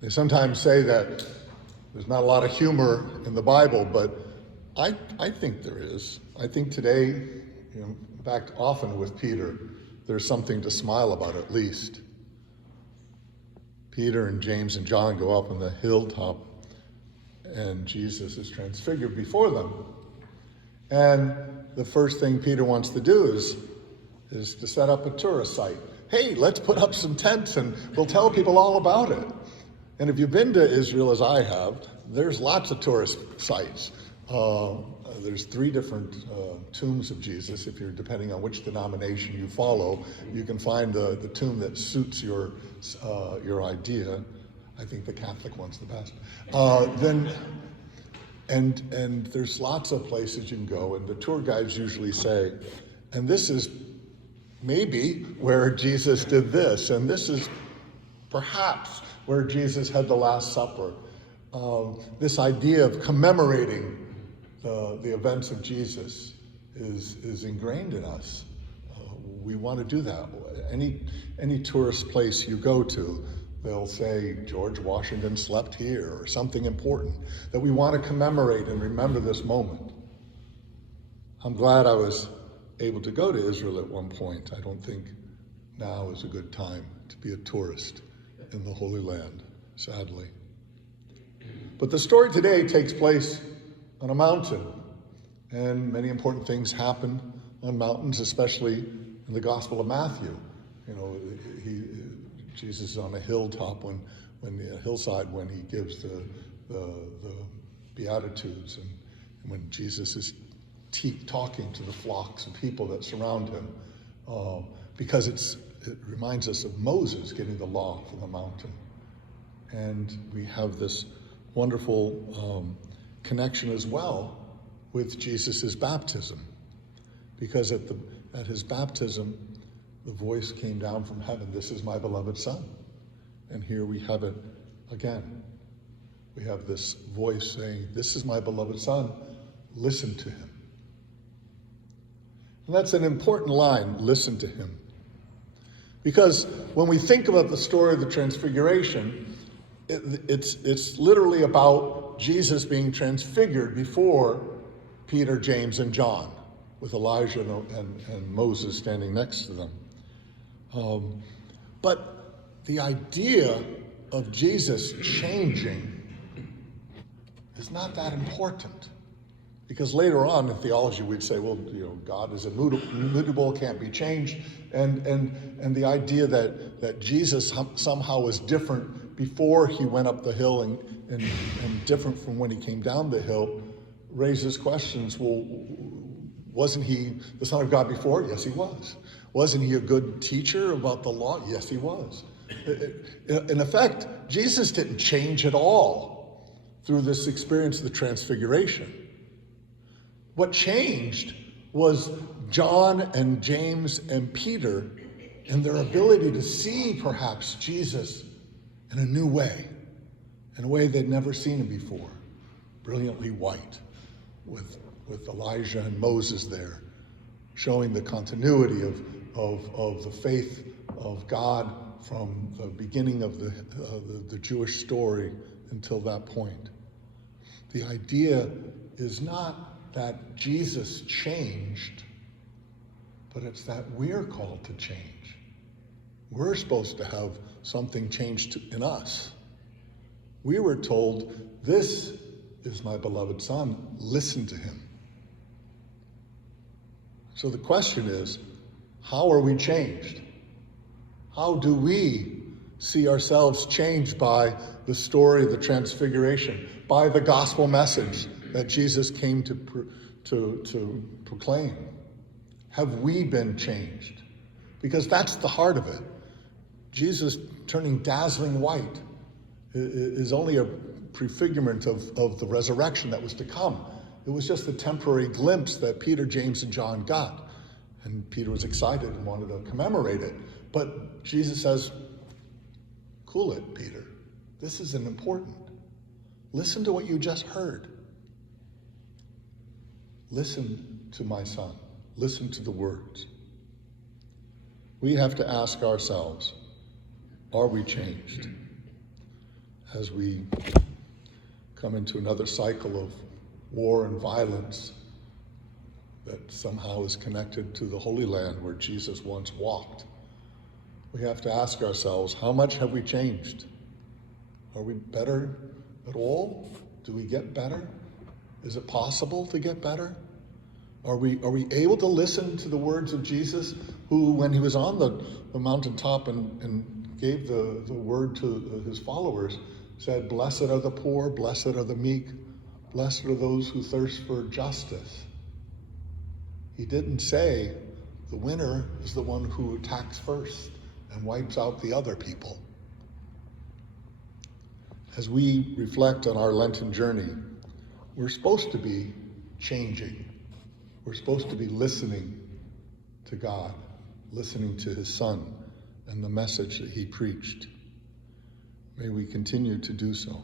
They sometimes say that there's not a lot of humor in the Bible, but I think there is. I think today, in fact, often with Peter, there's something to smile about at least. Peter and James and John go up on the hilltop, and Jesus is transfigured before them. And the first thing Peter wants to do is to set up a tourist site. Hey, let's put up some tents and we'll tell people all about it. And if you've been to Israel, as I have, there's lots of tourist sites. There's 3 different tombs of Jesus. If you're depending on which denomination you follow, you can find the tomb that suits your idea. I think the Catholic one's the best. And there's lots of places you can go, and the tour guides usually say, and this is maybe where Jesus did this, and this is perhaps where Jesus had the Last Supper. This idea of commemorating the events of Jesus is ingrained in us. We want to do that. Any tourist place you go to, they'll say George Washington slept here or something important, that we want to commemorate and remember this moment. I'm glad I was able to go to Israel at one point. I don't think now is a good time to be a tourist in the Holy Land, sadly. But the story today takes place on a mountain, and many important things happen on mountains, especially in the Gospel of Matthew. You know, Jesus is on a hilltop when he gives the Beatitudes, and when Jesus is talking to the flocks and people that surround him, because it reminds us of Moses getting the law from the mountain. And we have this wonderful connection as well with Jesus' baptism, because at his baptism, the voice came down from heaven, "This is my beloved Son." And here we have it again. We have this voice saying, "This is my beloved Son, listen to him." And that's an important line, listen to him. Because when we think about the story of the Transfiguration, it's literally about Jesus being transfigured before Peter, James, and John, with Elijah and Moses standing next to them. But the idea of Jesus changing is not that important. Because later on in theology, we'd say, well, God is immutable, can't be changed. And the idea that Jesus somehow was different before he went up the hill and different from when he came down the hill raises questions. Well, wasn't he the Son of God before? Yes, he was. Wasn't he a good teacher about the law? Yes, he was. In effect, Jesus didn't change at all through this experience of the Transfiguration. What changed was John and James and Peter and their ability to see perhaps Jesus in a new way, in a way they'd never seen him before, brilliantly white, with Elijah and Moses there, showing the continuity of the faith of God from the beginning of the Jewish story until that point. The idea is not that Jesus changed, but it's that we're called to change. We're supposed to have something changed in us. We were told, "This is my beloved Son, listen to him." So the question is, how are we changed? How do we see ourselves changed by the story of the Transfiguration, by the gospel message that Jesus came to proclaim? Have we been changed? Because that's the heart of it. Jesus turning dazzling white is only a prefigurement of the resurrection that was to come. It was just a temporary glimpse that Peter, James, and John got. And Peter was excited and wanted to commemorate it. But Jesus says, cool it, Peter. This isn't important. Listen to what you just heard. Listen to my Son. Listen to the words. We have to ask ourselves, are we changed? as we come into another cycle of war and violence that somehow is connected to the Holy Land where Jesus once walked. We have to ask ourselves, how much have we changed? Are we better at all? Do we get better? Is it possible to get better? Are we able to listen to the words of Jesus, who, when he was on the mountaintop and gave the word to his followers, said, "Blessed are the poor, blessed are the meek, blessed are those who thirst for justice." He didn't say the winner is the one who attacks first and wipes out the other people. As we reflect on our Lenten journey, we're supposed to be changing. We're supposed to be listening to God, listening to his Son and the message that he preached. May we continue to do so.